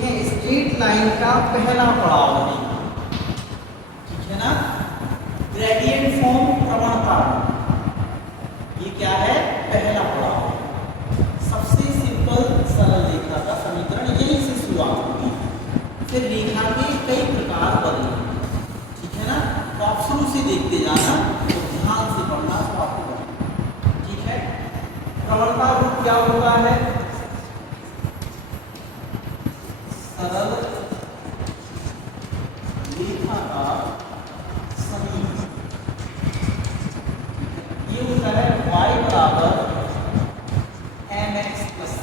है straight line का पहला पड़ाव है, ठीक है ना। ग्रेडियंट फॉर्म प्रवणता, ये क्या है, पहला पड़ाव। सबसे सिंपल सरल रेखा का समीकरण यहीं से शुरुआत होगी, फिर रेखा के कई प्रकार बदले, ठीक है ना। तो आप शुरू से देखते जाना, तो ध्यान से पढ़ना तो आपको, ठीक है। प्रवणता रूप क्या होता है, सरल रेखा का समीकरण, ये होता है y बराबर mx प्लस,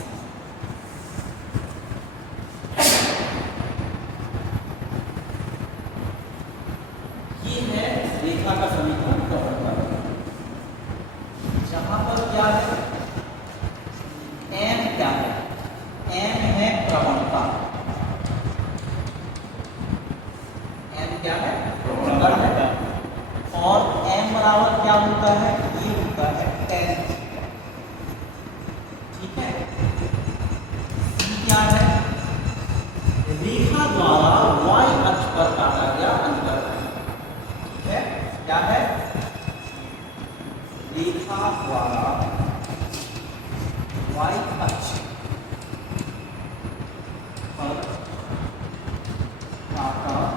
ये है रेखा का समीकरण प्रवणता। जहां पर क्या है, m क्या है, m है प्रवणता, m क्या है, प्रवणता है। और m बराबर क्या होता है, ये होता है tan, ठीक है। c क्या है, रेखा द्वारा y अक्ष पर काटा गया अंतर है, ठीक है। क्या है, रेखा द्वारा y अक्ष पर काटा गया अंतर,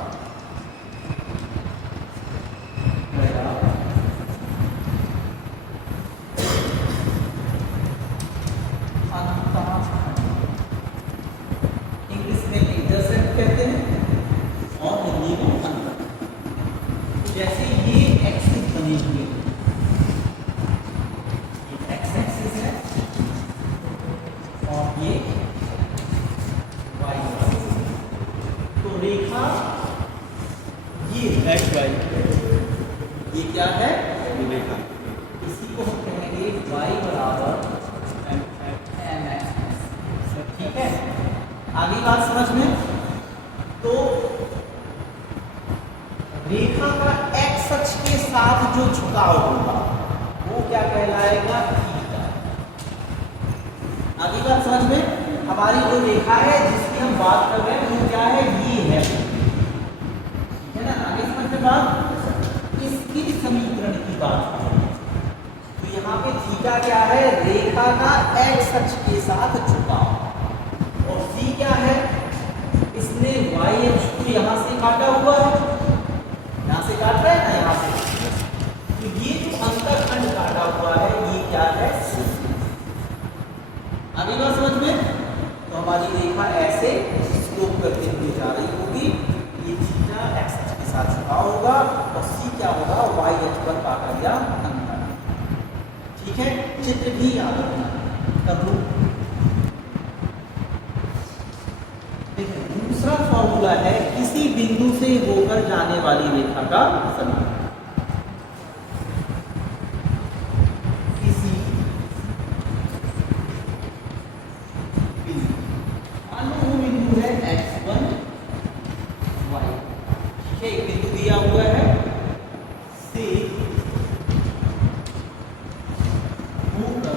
इंग्लिश में इंटरसेप्ट कहते हैं और हिंदी में अंतर। जैसे ये एक्सिस बनी हुई है, एक्स एक्सिस है और ये वाई एक्सिस, तो रेखा ये एक्स वाई, ये क्या है, रेखा, इसी को हम कहेंगे वाई बराबर एम एक्स, ठीक है। आगे बात समझ में, तो रेखा का एक्स अक्ष के साथ जो झुकाव होगा वो क्या कहलाएगा, थीटा। आगे बात समझ में, हमारी जो रेखा है जिसकी हम बात कर रहे हैं वो क्या है, ये है, ठीक है ना। आगे समझ में बात, इसकी समीकरण की बात करें तो यहाँ पे थीटा क्या है, रेखा का एक्स अक्ष के साथ झुकाव, और सी क्या है, इसने वाई अक्ष को यहाँ से काटा हुआ है, यहाँ से काट रहा है ना, यहाँ से, तो ये जो अंतरखंड काटा हुआ है ये क्या है, सी। आगे बात समझ में, तो हमारी रेखा ऐसे स्लोप करते हुए जा रही होगी, ये थीटा एक्स अक्ष के साथ झुकाव होगा और सी क्या होगा, वाई अक्ष पर काटा गया अंतर, ठीक है। चित्र भी याद रखना, तब दूसरा फॉर्मूला है किसी बिंदु से होकर जाने वाली रेखा का समीकरण। किसी बिंदु, मान लो वो बिंदु है x1 y, ठीक है, एक बिंदु दिया हुआ है, से होकर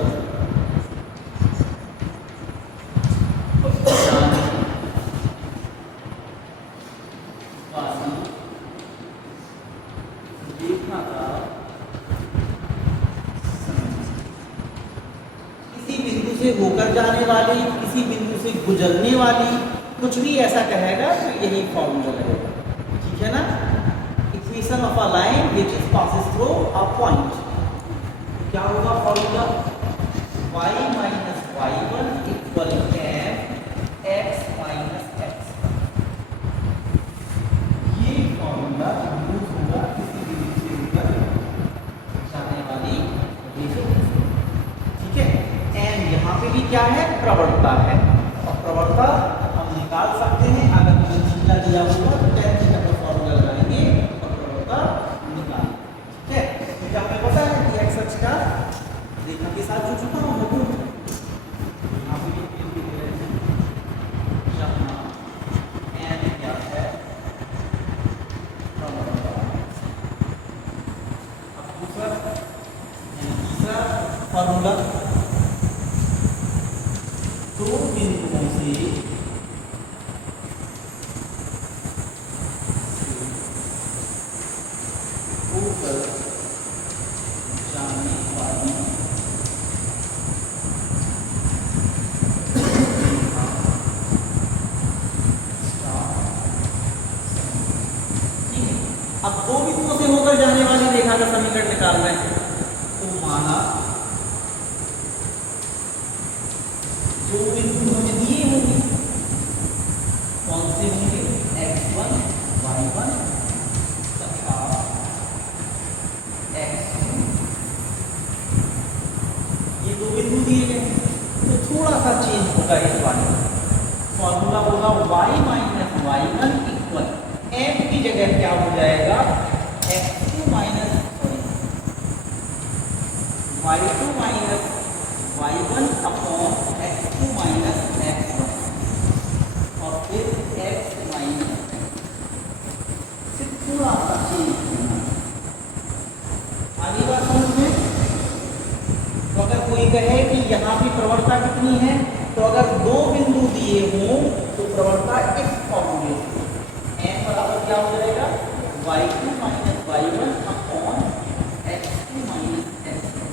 से होकर जाने वाली, किसी बिंदु से गुजरने वाली, कुछ भी ऐसा कहेगा तो यही फॉर्मूला रहेगा, ठीक है ना। Equation of a line which is passes through a point, क्या होगा formula, y minus y1 equal m x minus x, ये फॉर्मूला यूज होगा किसी बिंदु से होकर जाने वाली रेखा, ठीक है। एम यहाँ पे भी क्या है, प्रवणता है, और प्रवणता हम निकाल सकते हैं, अगर मुझे थीटा दिया होगा तो tan थीटा का फॉर्मूला लगाएंगे और प्रवणता निकाल, ठीक है। तो क्या हमें पता है कि एक्स अक्ष का रेखा के साथ जो झुका हुआ है, यहाँ पे एम क्या है, प्रवणता। अब तीसरा फॉर्मूला, दो बिंदुओं से निकाल रहे हैं तो माना जो बिंदु हमें दिए होंगे कौन से होंगे, x1 y1 तथा x2, ये दो बिंदु दिए गए। तो थोड़ा सा चेंज होगा इस वाले में, फॉर्मूला होगा y minus y1 equal m की जगह क्या हो जाएगा, x2 minus y2 minus y1 upon x2 minus x1 और फिर x माइनस सिर्फ थोड़ा सा चेंज होना। आगे बात समझ में। तो अगर कोई कहे कि यहाँ की प्रवणता कितनी है, तो अगर दो बिंदु दिए हों तो प्रवणता इस फॉर्मूले से n बराबर क्या हो जाएगा, y2 minus y1 upon x2 minus x1।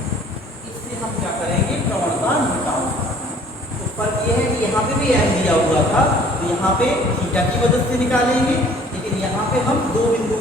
इससे हम क्या करेंगे, प्रवणता निकालेंगे। तो फर्क यह है कि यहाँ पे भी n दिया हुआ था तो यहाँ पे थीटा की मदद से निकालेंगे, लेकिन यहाँ पे हम दो बिंदु